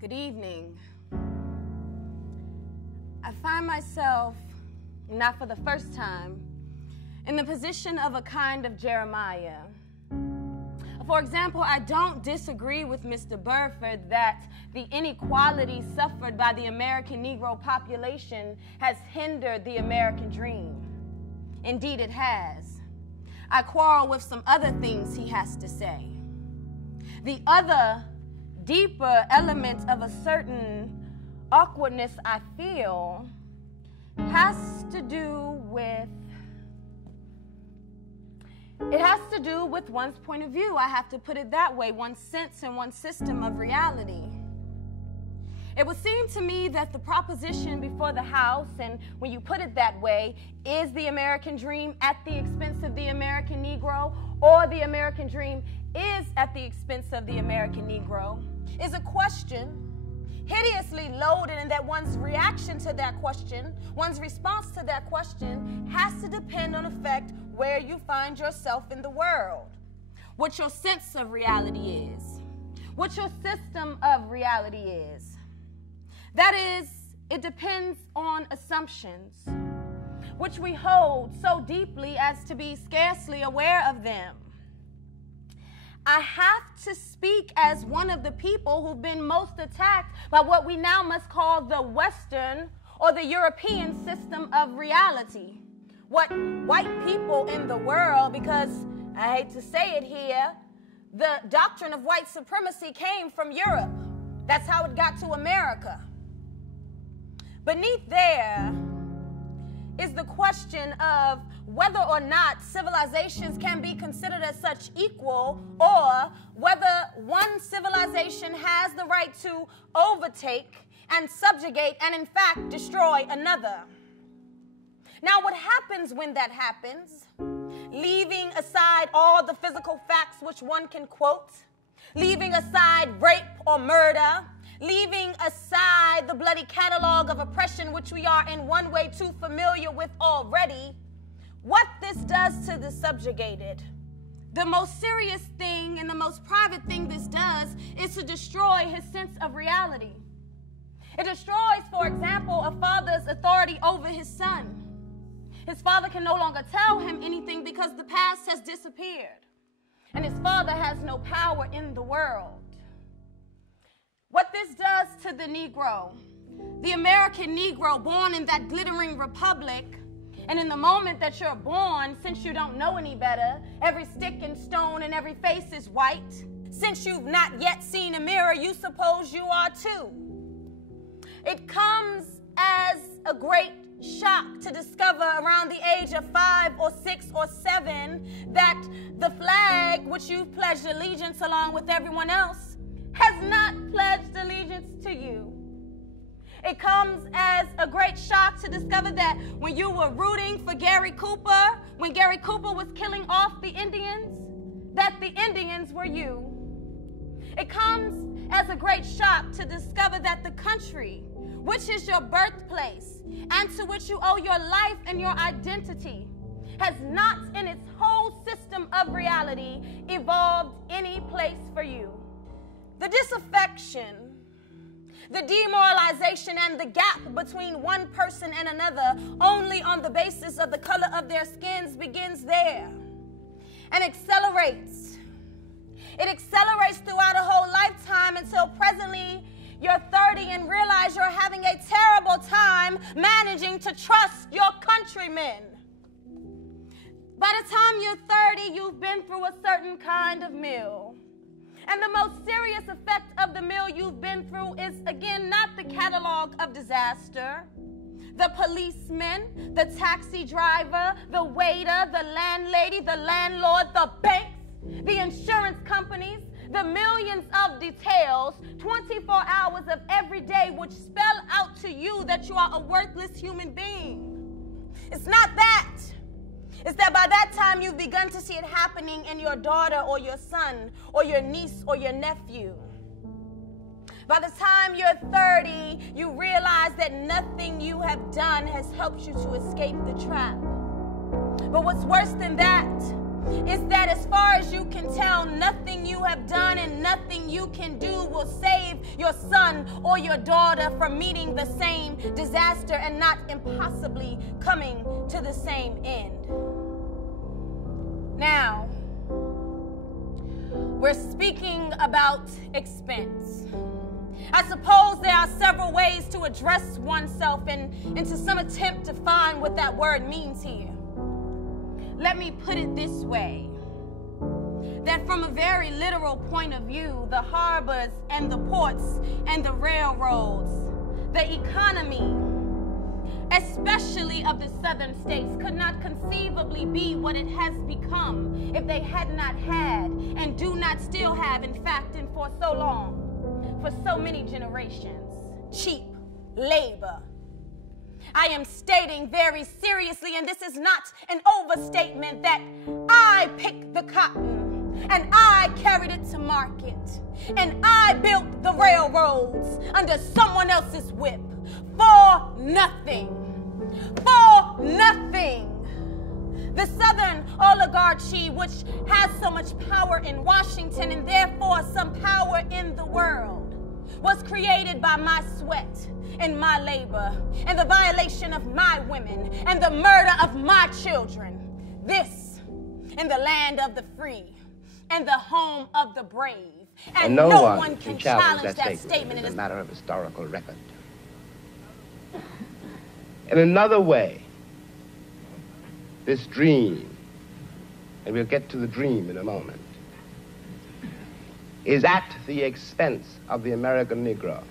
Good evening. I find myself, not for the first time, in the position of a kind of Jeremiah. For example, I don't disagree with Mr. Burford that the inequality suffered by the American Negro population has hindered the American dream. Indeed, it has. I quarrel with some other things he has to say. The other deeper element of a certain awkwardness I feel has to do with one's point of view. I have to put it that way, one's sense and one's system of reality. It would seem to me that the proposition before the House, and when you put it that way, is the American dream at the expense of the American Negro, or the American dream is at the expense of the American Negro, is a question hideously loaded, and that one's reaction to that question, one's response to that question, has to depend on the fact where you find yourself in the world, what your sense of reality is, what your system of reality is. That is, it depends on assumptions, which we hold so deeply as to be scarcely aware of them. I have to speak as one of the people who've been most attacked by what we now must call the Western or the European system of reality. What white people in the world, because I hate to say it here, the doctrine of white supremacy came from Europe. That's how it got to America. Beneath there is the question of whether or not civilizations can be considered as such equal, or whether one civilization has the right to overtake and subjugate and in fact destroy another. Now, what happens when that happens, leaving aside all the physical facts which one can quote, leaving aside rape or murder, leaving aside the bloody catalog of oppression which we are in one way too familiar with already, what this does to the subjugated, the most serious thing and the most private thing this does is to destroy his sense of reality. It destroys, for example, a father's authority over his son. His father can no longer tell him anything because the past has disappeared, and his father has no power in the world. What this does to the Negro, the American Negro born in that glittering republic, and in the moment that you're born, since you don't know any better, every stick and stone and every face is white. Since you've not yet seen a mirror, you suppose you are too. It comes as a great shock to discover around the age of 5 or 6 or 7 that the flag which you've pledged allegiance along with everyone else has not pledged allegiance to you. It comes as a great shock to discover that when you were rooting for Gary Cooper, when Gary Cooper was killing off the Indians, that the Indians were you. It comes as a great shock to discover that the country, which is your birthplace and to which you owe your life and your identity, has not in its whole system of reality evolved any place for you. The disaffection, the demoralization, and the gap between one person and another only on the basis of the color of their skins begins there and accelerates. It accelerates throughout a whole lifetime until presently you're 30 and realize you're having a terrible time managing to trust your countrymen. By the time you're 30, you've been through a certain kind of meal. And the most serious effect of the meal you've been through is, again, not the catalog of disaster. The policeman, the taxi driver, the waiter, the landlady, the landlord, the banks, the insurance companies, the millions of details, 24 hours of every day, which spell out to you that you are a worthless human being. It's not that. It's that by that time you've begun to see it happening in your daughter or your son or your niece or your nephew. By the time you're 30, you realize that nothing you have done has helped you to escape the trap. But what's worse than that is that as far as you can tell, nothing you have done and nothing you can do will save your son or your daughter from meeting the same disaster and not impossibly coming to the same end. Now, we're speaking about expense. I suppose there are several ways to address oneself into some attempt to find what that word means here. Let me put it this way, that from a very literal point of view, the harbors and the ports and the railroads, the economy, especially of the southern states, could not conceivably be what it has become if they had not had and do not still have, in fact, and for so long, for so many generations, cheap labor. I am stating very seriously, and this is not an overstatement, that I picked the cotton and I carried it to market and I built the railroads under someone else's whip for nothing. For nothing. The Southern oligarchy, which has so much power in Washington and therefore some power in the world, was created by my sweat and my labor and the violation of my women and the murder of my children. This in the land of the free and the home of the brave. And no one can challenge that statement. It's a matter of historical record. In another way, this dream, and we'll get to the dream in a moment, is at the expense of the American Negro.